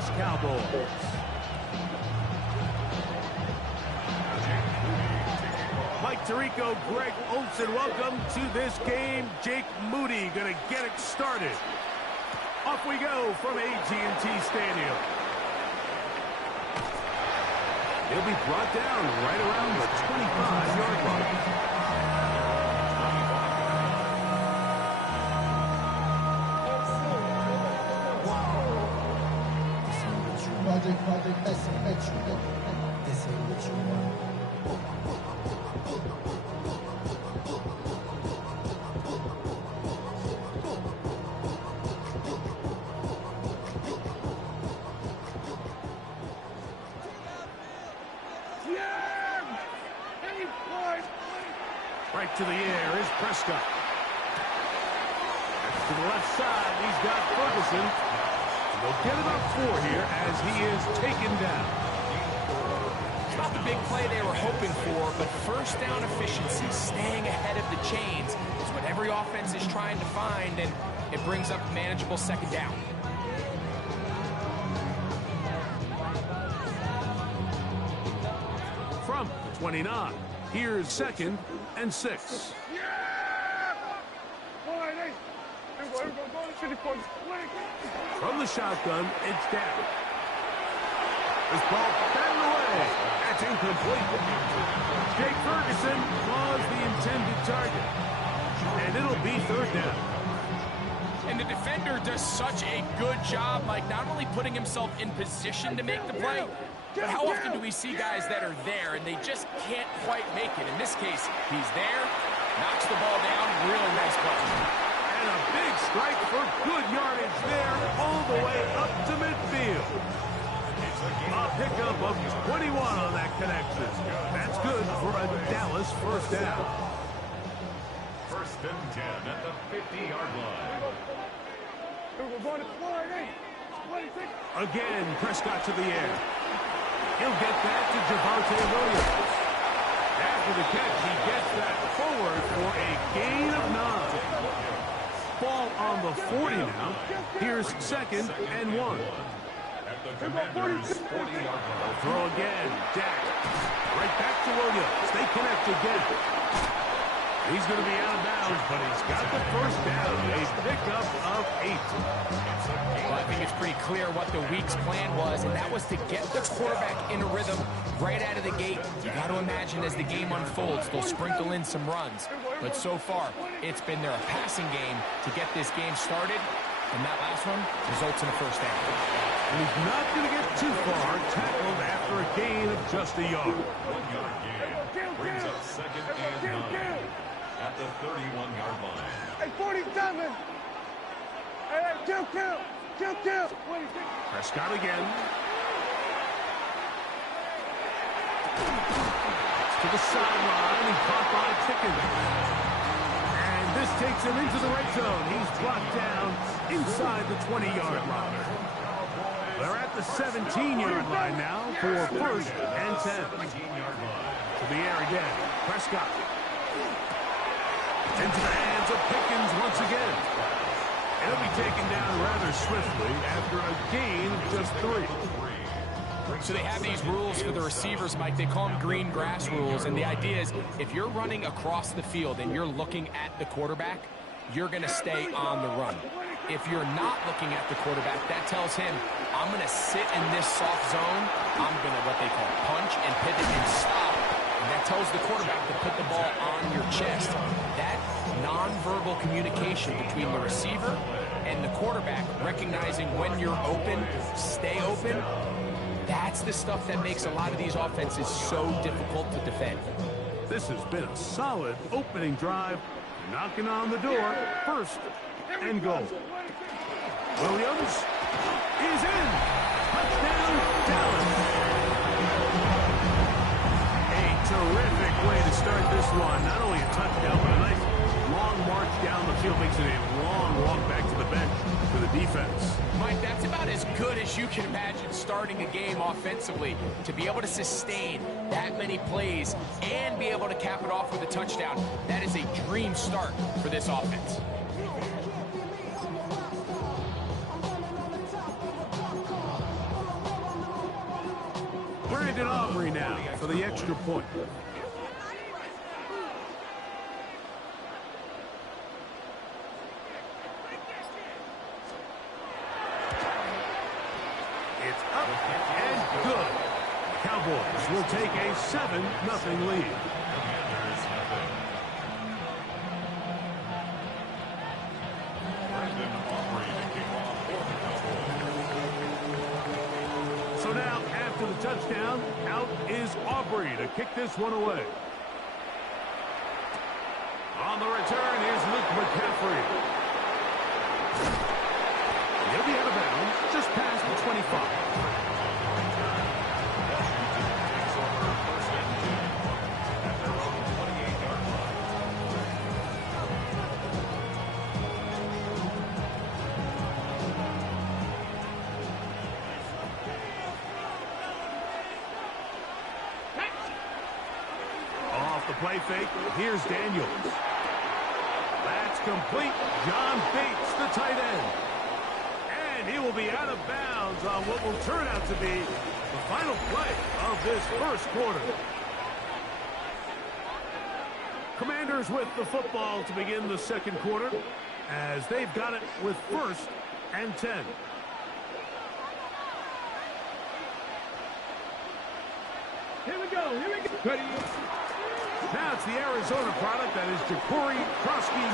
Dallas Cowboys. Mike Tirico, Greg Olsen, welcome to this game. Jake Moody going to get it started. Off we go from AT&T Stadium. He'll be brought down right around the 25-yard line. This ain't what you want. Right to the air is Prescott. To the left side, he's got Ferguson. They'll get about 4 here as he is taken down. It's not the big play they were hoping for, but first down efficiency, staying ahead of the chains, is what every offense is trying to find, and it brings up manageable second down. From the 29, here's 2nd and 6. From the shotgun, it's down. This ball batted away. That's incomplete. Jake Ferguson was the intended target. And it'll be 3rd down. And the defender does such a good job, like not only putting himself in position to make the play, but how often do we see guys that are there and they just can't quite make it? In this case, he's there, knocks the ball down, really nice play. And a big strike for good yardage there all the way up to midfield. A pickup of 21 on that connection. That's good for a Dallas first down. 1st and 10 at the 50-yard line. Again, Prescott to the air. He'll get that to Javonte Williams. After the catch, he gets that forward for a gain of 9. Ball on the 40 now. Here's 2nd and 1. At the Commanders' 40-yard line. They'll throw again. Dak. Right back to Williams. They connect again. He's going to be out of bounds, but he's got the first down. A pickup of 8. Well, I think it's pretty clear what the week's plan was, and that was to get the quarterback in a rhythm right out of the gate. You got to imagine as the game unfolds, they'll sprinkle in some runs. But so far, it's been their passing game to get this game started, and that last one results in a first down. He's not going to get too far, tackled after a gain of just a yard. 1-yard gain brings up 2nd and 9 at the 31-yard line. Hey, 47! Hey, kill! Prescott again. To the sideline and caught by Pickens. And this takes him into the red zone. He's brought down inside the 20-yard line. They're at the 17-yard line now for 1st and 10. To the air again. Prescott. Into the hands of Pickens once again. And he'll be taken down rather swiftly after a gain of just 3. So they have these rules for the receivers, Mike. They call them green grass rules. And the idea is if you're running across the field and you're looking at the quarterback, you're going to stay on the run. If you're not looking at the quarterback, that tells him, I'm going to sit in this soft zone. I'm going to what they call punch and pivot and stop. And that tells the quarterback to put the ball on your chest. That nonverbal communication between the receiver and the quarterback, recognizing when you're open, stay open, that's the stuff that makes a lot of these offenses so difficult to defend. This has been a solid opening drive. Knocking on the door. 1st and goal. Williams is in. Touchdown, Dallas. A terrific way to start this one. Not only a touchdown, but a nice long march down the field. Makes it a long walk back to the bench for the defense. Mike, that's about as good as you can imagine starting a game offensively. To be able to sustain that many plays and be able to cap it off with a touchdown, that is a dream start for this offense. Brandon Aubrey now for the extra point. It's up and good. Cowboys will take a 7-0 lead. So now, after the touchdown, out is Aubrey to kick this one away. On the return, here's Luke McCaffrey. He'll be out of bounds, just past the 25. Play fake. Here's Daniels. That's complete. John Bates, the tight end. And he will be out of bounds on what will turn out to be the final play of this first quarter. Commanders with the football to begin the second quarter as they've got it with 1st and 10. Here we go. Ready? Now it's the Arizona product that is Ja'Cory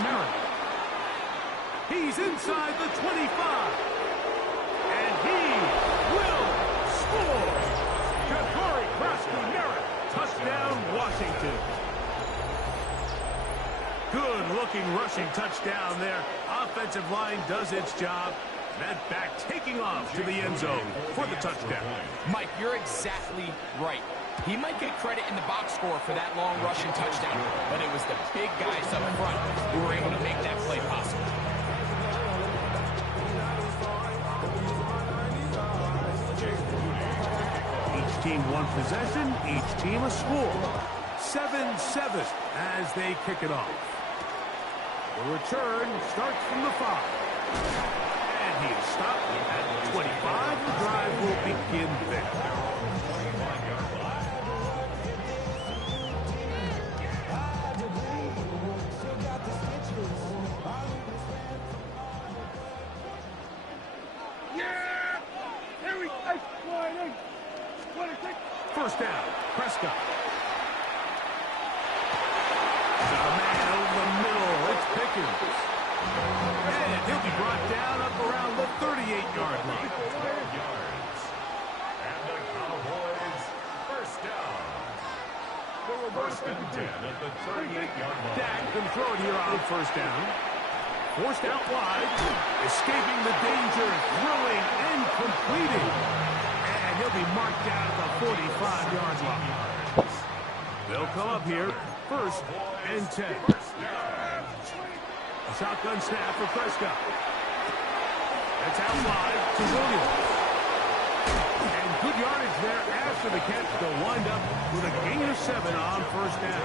Merritt. He's inside the 25. And he will score. Ja'Cory Merritt. Touchdown, Washington. Good-looking rushing touchdown there. Offensive line does its job. That back taking off to the end zone for the touchdown. Mike, you're exactly right. He might get credit in the box score for that long rushing touchdown, but it was the big guys up front who were able to make that play possible. Each team one possession, each team a score. 7-7 as they kick it off. The return starts from the 5. And he is stopped at the 25. The drive will begin there. First down, Prescott. The man over the middle, it's Pickens. And he'll be brought down up around the 38-yard line. And the Cowboys, first down. 1st and 10 at the 38-yard line. Dak can throw it here on first down. Forced out wide, escaping the danger, throwing and completing. He'll be marked down at the 45-yard line. They'll come up here, 1st and 10. A shotgun snap for Prescott. That's out wide to Williams. And good yardage there after the catch. They'll wind up with a gain of 7 on first down.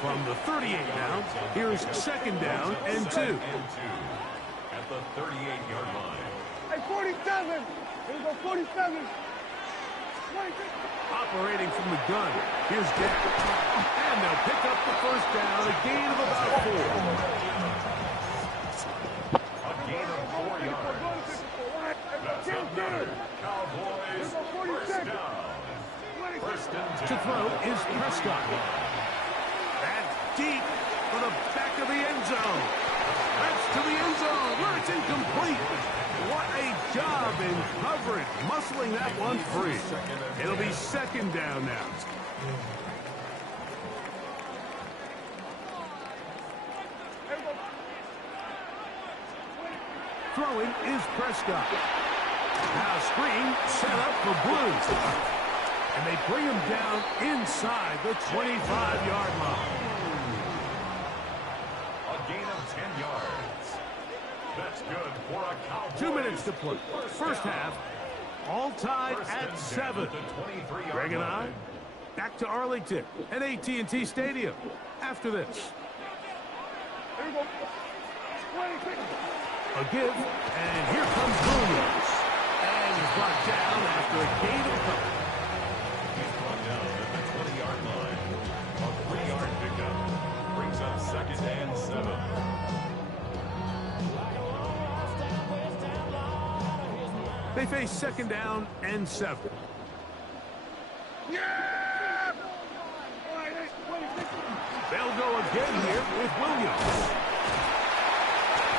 From the 38 now, here's 2nd down and 2. At the 38-yard line. Hey, 47. Here we go, 47. Operating from the gun, here's Dak. And they'll pick up the first down, a gain of about 4. A gain of 4 yards. That's another Cowboys first down. 1st and 10. To throw is Prescott. That's deep for the back of the end zone. That's to the end zone where it's incomplete. What a job in coverage, muscling that one free. It'll be 2nd down now. Throwing is Prescott. Now screen set up for Blues. And they bring him down inside the 25-yard line. A gain of 10 yards. That's good for a Cowboys. 2 minutes to play. First half, all tied at 7. Greg and I, back to Arlington at AT&T Stadium after this. A give, and here comes Williams. And he's brought down after a gain of a couple. and 7. They face 2nd down and 7. They'll go again here with Williams.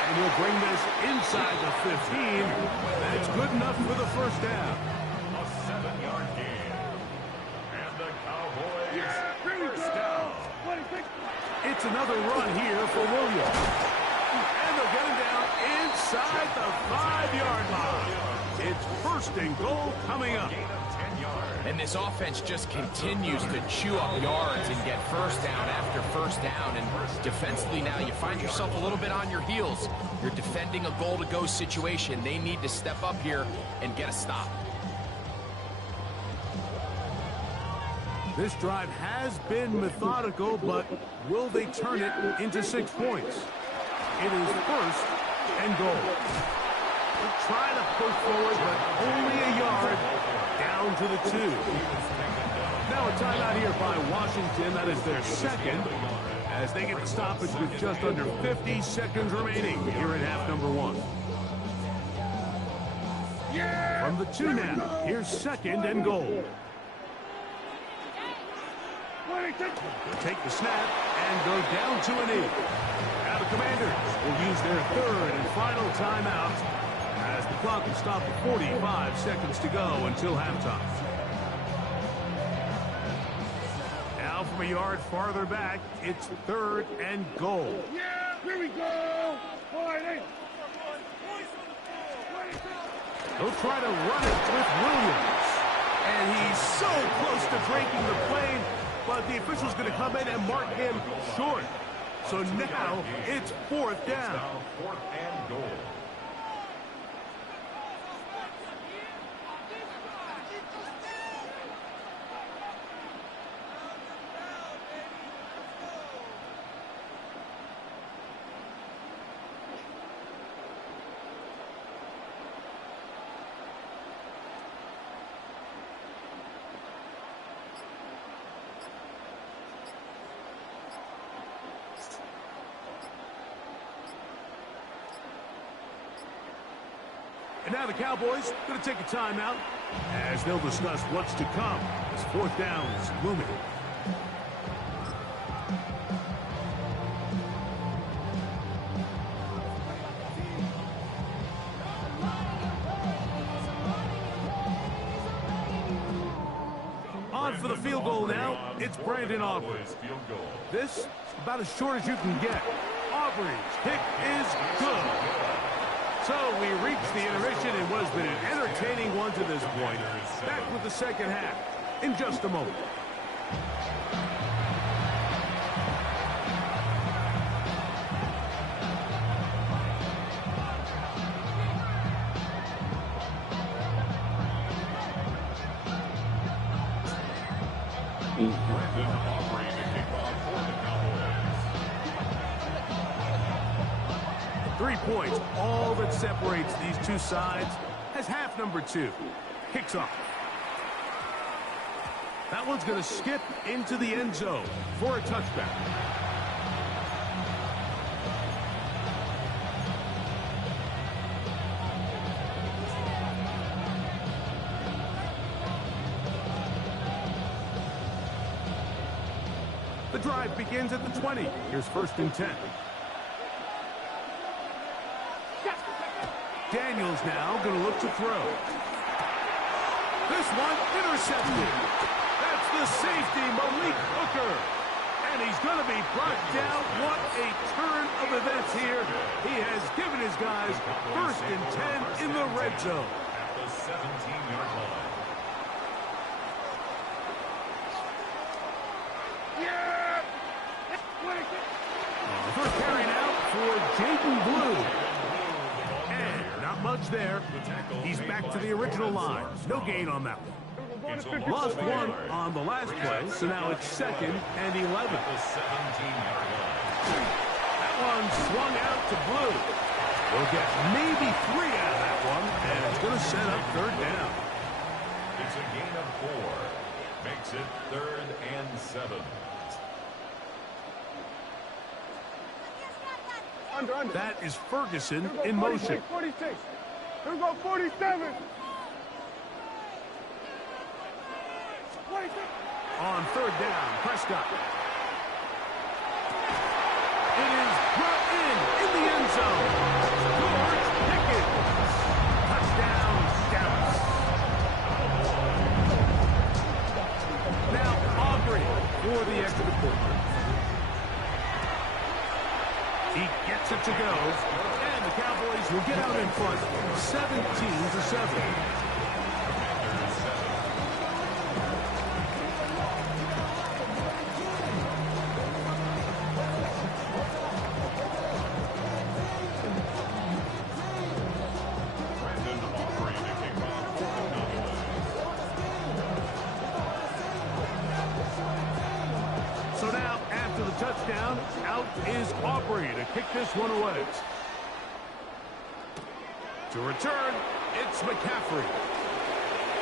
And he'll bring this inside the 15. That's good enough for the 1st down. A 7-yard gain. And the Cowboys first down. It's another run here for Williams. And they'll get him down inside the 5-yard line. It's 1st and goal coming up. Gain of 10 yards. And this offense just continues to chew up yards and get 1st down after 1st down. And defensively now, you find yourself a little bit on your heels. You're defending a goal-to-go situation. They need to step up here and get a stop. This drive has been methodical, but will they turn it into 6 points? It is 1st and goal. They'll try to push forward, but only a yard down to the 2. Now a timeout here by Washington. That is their 2nd, as they get the stoppage with just under 50 seconds remaining here in half number 1. From the 2 now, here's 2nd and goal. Take the snap and go down to a knee. Now the Commanders will use their 3rd and final timeout as the clock will stop at 45 seconds to go until halftime. Now from a yard farther back, it's 3rd and goal. Yeah, here we go. They'll try to run it with Williams. And he's so close to breaking the plane, but the official's going to come in and mark him short. So now it's 4th down. Now 4th and goal. And now the Cowboys going to take a timeout as they'll discuss what's to come as 4th down is looming. On for the field goal now, it's Brandon Aubrey. Field goal. This is about as short as you can get. Aubrey's kick is good. So we reached the intermission in what has been an entertaining one to this point. Back with the 2nd half in just a moment. Brandon Aubrey to kick off for the Cowboys. 3 points, all that separates these two sides, as half number 2 kicks off. That one's going to skip into the end zone for a touchback. The drive begins at the 20. Here's 1st and 10. Daniels now going to look to throw. This one intercepted. That's the safety, Malik Hooker. And he's going to be brought down. What a turn of events here. He has given his guys 1st and 10 in the red zone. At the 17-yard line. The 1st carry now for Jaden Blue. And not much there. He's back to the original line. No gain on that one. Lost one on the last play, so now it's 2nd and 11. The 17-yard line. That one swung out to Blue. We'll get maybe 3 out of that one, and it's going to set up 3rd down. It's a gain of 4. Makes it 3rd and 7. Under. That is Ferguson in motion. 46. Here we go, 47. 46. On third down, Prescott. It is brought in the end zone. George Pickens. Touchdown, Dallas. Now Aubrey for the extra point. He gets it to go, and the Cowboys will get out in front, 17-7. So now, after the touchdown, out is Aubrey to kick this one away. To return, it's McCaffrey.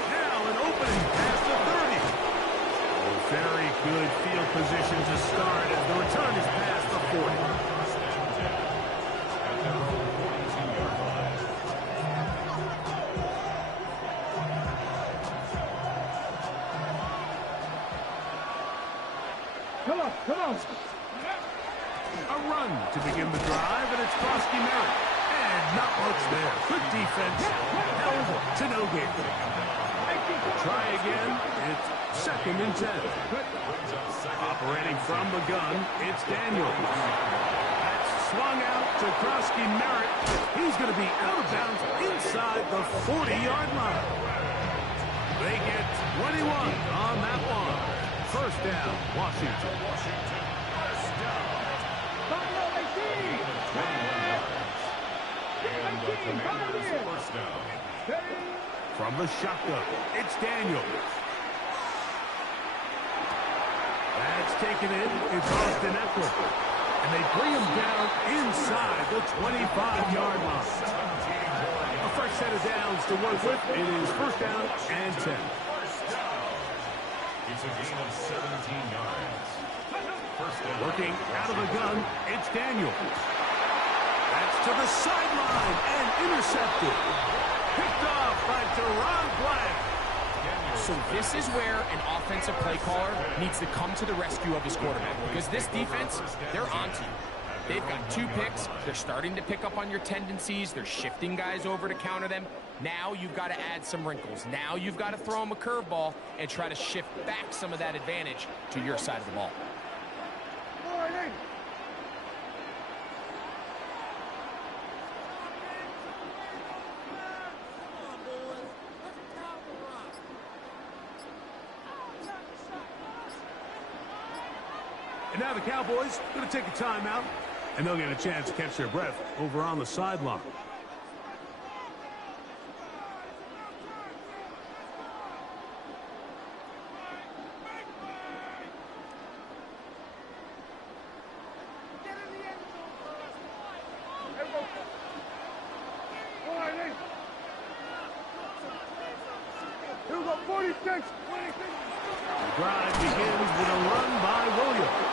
Now an opening past the 30. A very good field position to start as the return is past the 40. Come on. A run to begin the drive, and it's Krosky Merritt. And not much there. Good defense. Held to no gain. Try again. It's 2nd and 10. Operating from the gun, it's Daniels. That's swung out to Krosky Merritt. He's going to be out of bounds inside the 40-yard line. They get 21 on that one. First down, Washington. From the shotgun, it's Daniels. That's taken in. It's Austin Eckler. And they bring him down inside the 25-yard line. A fresh set of downs to work with. It is first down and 10. It's a gain of 17 yards. First down. Working out of the gun, it's Daniels. That's to the sideline and intercepted. Picked off by Teron Black. So this is where an offensive play caller needs to come to the rescue of his quarterback, because this defense, they're onto you. They've got 2 picks. They're starting to pick up on your tendencies. They're shifting guys over to counter them. Now you've got to add some wrinkles. Now you've got to throw them a curveball and try to shift back some of that advantage to your side of the ball. And now the Cowboys going to take a timeout, and they'll get a chance to catch their breath over on the sideline. Here we go, 46. The drive begins with a run by Williams.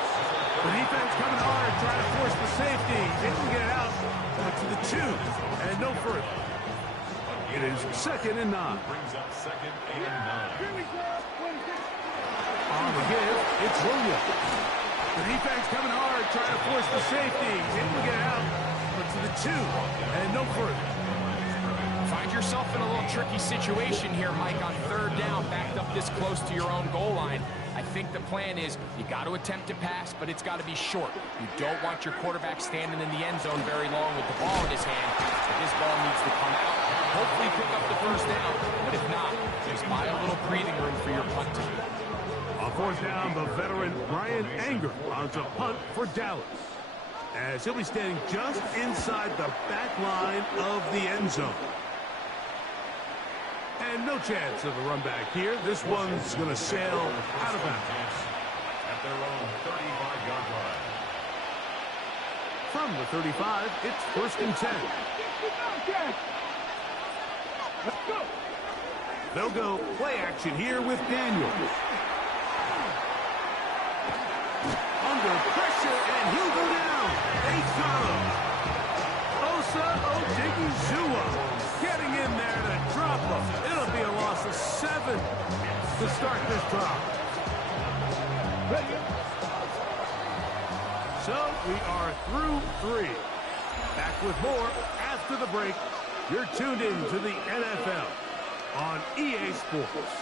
The defense coming hard, trying to force the safety. Didn't get it out, but to the 2, and no further. It is 2nd and 9. Brings up 2nd and 9. Here we go, 26. On the give, it's Williams. The defense coming hard, trying to force the safety. Didn't get it out, but to the 2, and no further. Find yourself in a little tricky situation here, Mike, on 3rd down, backed up this close to your own goal line. I think the plan is you got to attempt to pass, but it's got to be short. You don't want your quarterback standing in the end zone very long with the ball in his hand. But this ball needs to come out. Hopefully pick up the first down, but if not, just buy a little breathing room for your punt team. On 4th down, the veteran Brian Anger on to punt for Dallas, as he'll be standing just inside the back line of the end zone. And no chance of a run back here. This one's going to sail out of bounds. At their own 35-yard line. From the 35, it's 1st and 10. Let's go. They'll go play action here with Daniels. Under pressure, and he'll go down. They got him. getting in there to drop them. It'll be a loss of 7 to start this drive. So we are through 3. Back with more after the break. You're tuned in to the NFL on EA Sports.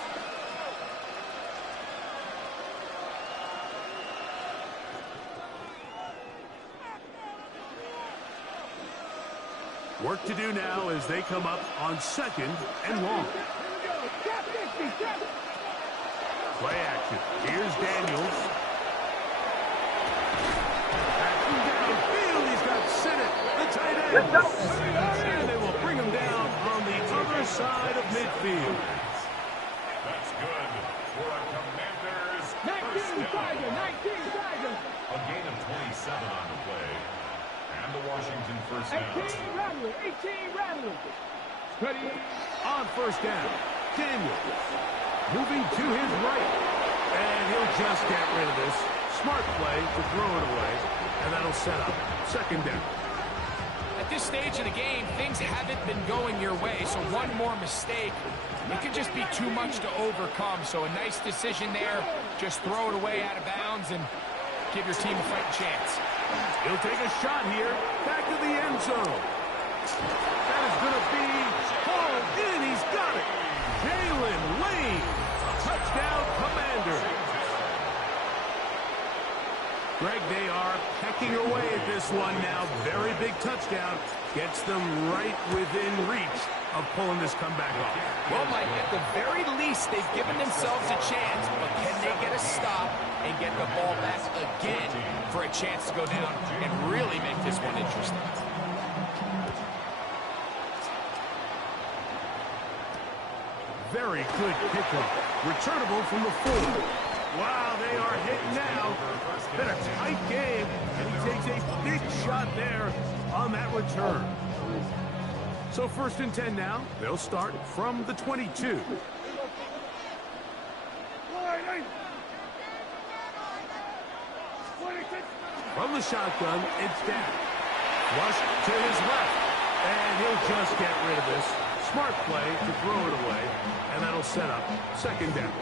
Work to do now as they come up on 2nd and long. Play action. Here's Daniels. Backing downfield. He's got Sinnott, the tight end. And they will bring him down on the other side of midfield. That's good for a Commanders 19 Tiger, 19 Tiger. A gain of 27 on the play. And the Washington first down. 18 Rattler, 18 Rattler. Ready. On first down, Daniels moving to his right. And he'll just get rid of this. Smart play to throw it away. And that'll set up 2nd down. At this stage of the game, things haven't been going your way, so one more mistake, it could just be too much to overcome. So a nice decision there. Just throw it away out of bounds and give your team a fighting chance. He'll take a shot here. Back to the end zone. That is going to be hauled in. He's got it. Jalen Lane. Touchdown, Commander. Greg, they are pecking away at this one now. Very big touchdown. Gets them right within reach of pulling this comeback off. Well, Mike, at the very least, they've given themselves a chance, but can they get a stop and get the ball back again for a chance to go down and really make this one interesting? Very good pickup. Returnable from the 4. Wow, they are hitting now. Been a tight game, and he takes a big shot there on that return. So 1st and 10 now. They'll start from the 22. From the shotgun, it's down. Rush to his left, and he'll just get rid of this. Smart play to throw it away, and that'll set up 2nd down.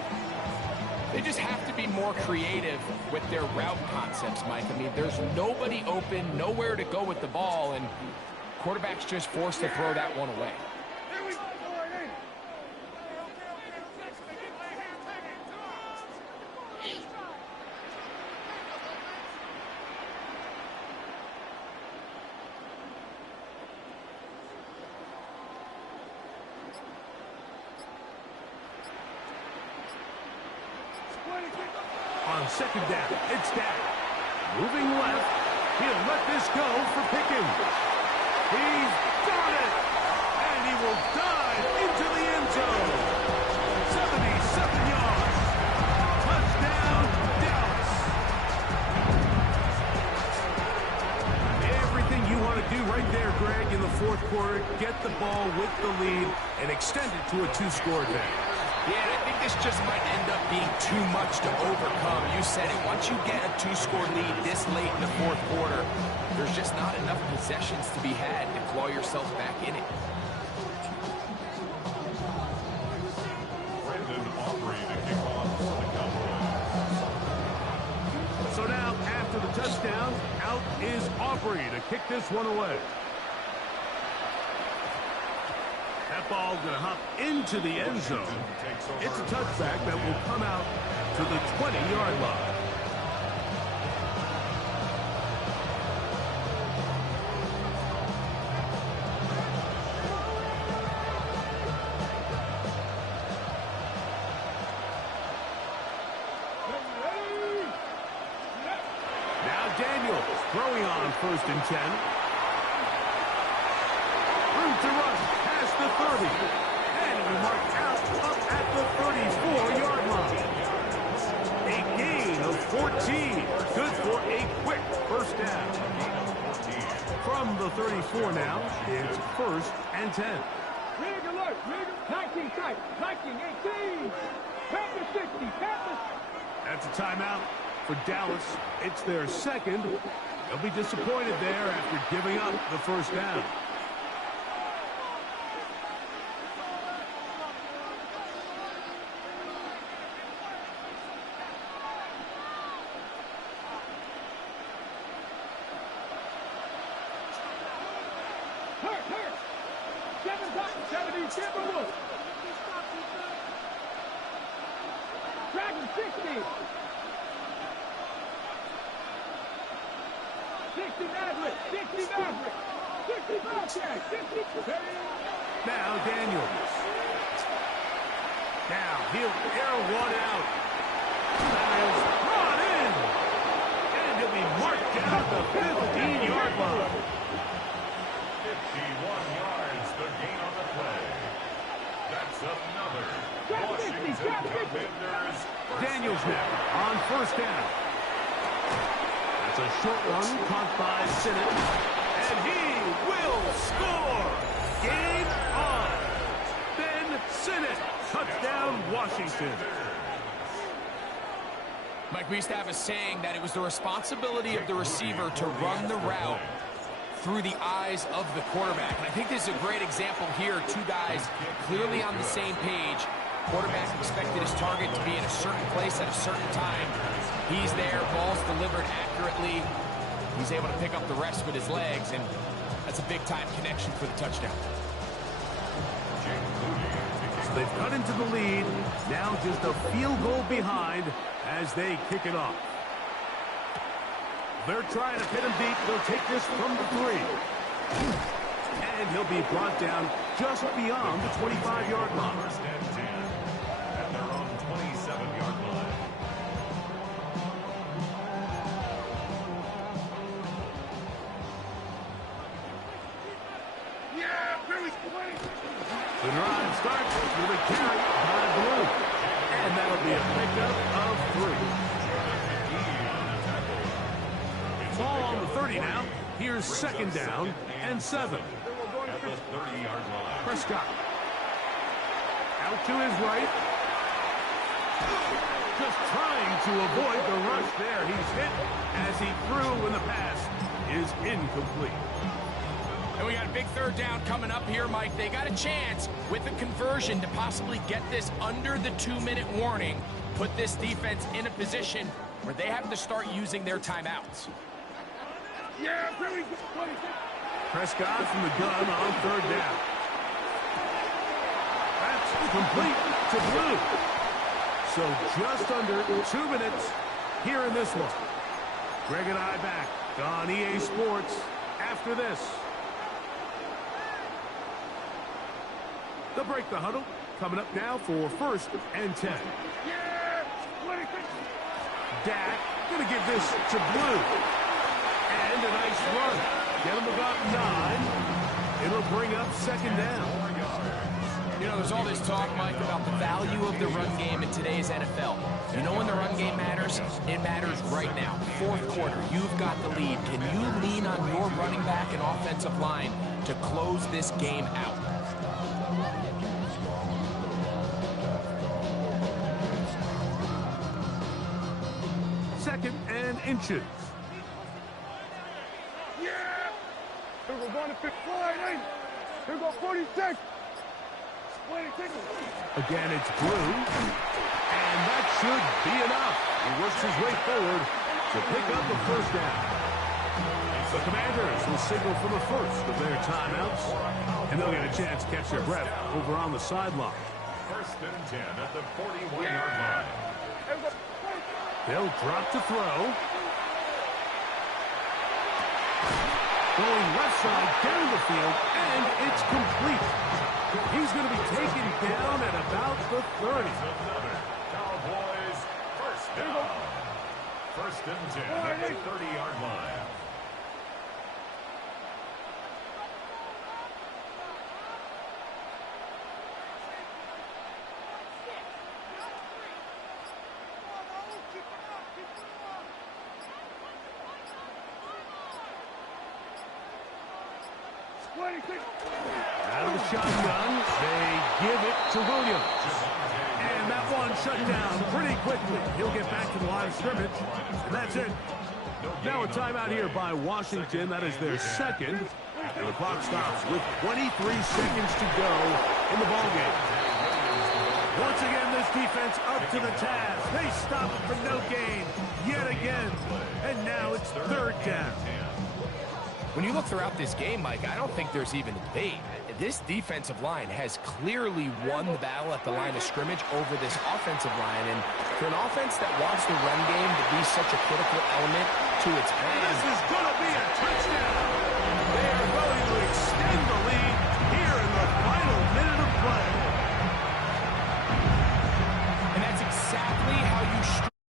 They just have to be more creative with their route concepts, Mike. I mean, there's nobody open, nowhere to go with the ball, and quarterback's just forced to throw that one away. On 2nd down, it's down. Moving left, he'll let this go for Pickens. He's got it, and he will dive into the end zone. 77 yards. Touchdown, Dallas. Everything you want to do right there, Greg, in the 4th quarter, get the ball with the lead and extend it to a 2-score advantage. Yeah, I think this just might end up being too much to overcome. You said it. Once you get a 2-score lead this late in the 4th quarter, there's just not enough possessions to be had to claw yourself back in it. So now, after the touchdown, out is Aubrey to kick this one away. That ball going to hop into the end zone. It's a touchback that will come out to the 20-yard line. Now Daniels throwing on 1st and 10. Room to run. The 30, and it will mark out up at the 34-yard line. A gain of 14, good for a quick 1st down. From the 34 now, it's 1st and 10. Rig alert, rig 19 tight, 19, 18. Panther 60, Panther. That's a timeout for Dallas. It's their 2nd. They'll be disappointed there after giving up the 1st down. 70, Timberwolves. Dragon 60. 60 Maverick. 60 Maverick. 60 Bobcat. 60. Now Daniels. Now he'll air one out. That is brought in. And he'll be marked down at the 15-yard line. 51 yards, the gain on the play. That's another Washington Commanders. Daniels now on first down. That's a short one caught by Sinnott. And he will score. Game on. Ben Sinnott. Touchdown, Washington. Mike, we used to have a saying that it was the responsibility of the receiver to run the route through the eyes of the quarterback. And I think this is a great example here. Two guys clearly on the same page. Quarterback expected his target to be in a certain place at a certain time. He's there, ball's delivered accurately. He's able to pick up the rest with his legs, and that's a big-time connection for the touchdown. So they've cut into the lead. Now just a field goal behind as they kick it off. They're trying to pin him deep. They'll take this from the 3. And he'll be brought down just beyond the 25-yard line. First and 10 at their own 27-yard line. The drive starts with a carry by Blue. And that'll be a pickup of 3. It's all on the 30 now. Here's second down and 7. At the 30-yard line. Prescott. Out to his right. Just trying to avoid the rush there. He's hit as he threw when the pass is incomplete. And we got a big third down coming up here, Mike. They got a chance with a conversion to possibly get this under the 2-minute warning, put this defense in a position where they have to start using their timeouts. Prescott from the gun on third down. That's complete to Blue. So just under 2 minutes here in this one. Greg and I back on EA Sports after this. They'll break the huddle. Coming up now for first and 10. Dak going to give this to Blue. And a nice run. Get him about 9. It'll bring up second down. You know, there's all this talk, Mike, about the value of the run game in today's NFL. You know when the run game matters? It matters right now. Fourth quarter, you've got the lead. Can you lean on your running back and offensive line to close this game out? Second and inches. Here we go, going to 55. Here we go, 46. Again, it's Blue. And that should be enough. He works his way forward to pick up the first down. The Commanders will signal for the first of their timeouts. And they'll get a chance to catch their breath over on the sideline. First and 10 at the 41-yard line. They'll drop to throw. Going left side down the field, and it's complete. He's going to be taken down at about the 30. Another Cowboys first down. First and 10 at the 30-yard line. Out of the shotgun, they give it to Williams. And that one shut down pretty quickly. He'll get back to the line of scrimmage, and that's it. Now a timeout here by Washington. That is their second. And the clock stops with 23 seconds to go in the ballgame. Once again, this defense up to the task. They stop it for no gain yet again. And now it's third down. When you look throughout this game, Mike, I don't think there's even a debate. This defensive line has clearly won the battle at the line of scrimmage over this offensive line. And for an offense that wants the run game to be such a critical element to its plan. This is going to be a touchdown. They are going to extend the lead here in the final minute of play.